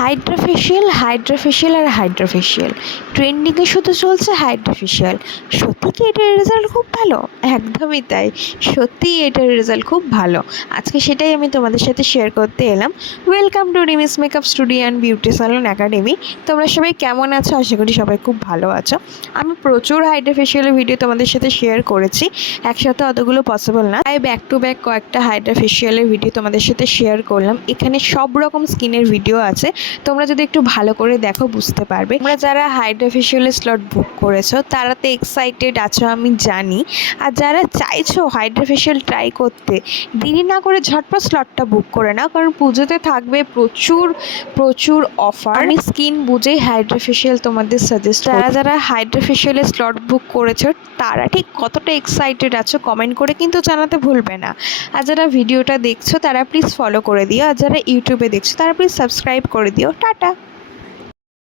Hydra facial আর Hydra facial ট্রেন্ডিংয়ে শুধু চলছে Hydra facial. সত্যি কি এটার রেজাল্ট খুব ভালো? একদমই তাই, সত্যিই এটার রেজাল্ট খুব ভালো। আজকে সেটাই আমি তোমাদের সাথে শেয়ার করতে এলাম। Welcome to রিমিস makeup studio and beauty salon academy. তোমরা সবাই কেমন আছো? আশা করি সবাই খুব ভালো আছো। আমি প্রচুর হাইড্রা ফেশিয়ালের ভিডিও তোমাদের সাথে শেয়ার করেছি, একসাথে অতগুলো পসিবল না, তাই ব্যাক টু ব্যাক কয়েকটা হাইড্রা ফেশিয়ালের ভিডিও তোমাদের সাথে শেয়ার করলাম। এখানে সব রকম স্কিনের ভিডিও আছে, তোমরা যদি একটু ভালো করে দেখো বুঝতে পারবে। তোমরা যারা হাইড্রা ফেশিয়ালের স্লট বুক করেছো তারা তো এক্সাইটেড আছো আমি জানি, আর যারা চাইছো হাইড্রা ফেশিয়াল ট্রাই করতে, দেরি না করে ঝটপট স্লটটা বুক করে নাও, কারণ পুজোতে থাকবে প্রচুর প্রচুর অফার। আমি স্কিন বুঝেই হাইড্রা ফেশিয়াল তোমাদের সাজেস্ট। যারা হাইড্রা ফেশিয়ালের স্লট বুক করেছো তারা ঠিক কতটা এক্সাইটেড আছো কমেন্ট করে কিন্তু জানাতে ভুলবে না। আর যারা ভিডিওটা দেখছো তারা প্লিজ ফলো করে দিও, আর যারা ইউটিউবে দেখছো তারা প্লিজ সাবস্ক্রাইব করে দিও। টাটা।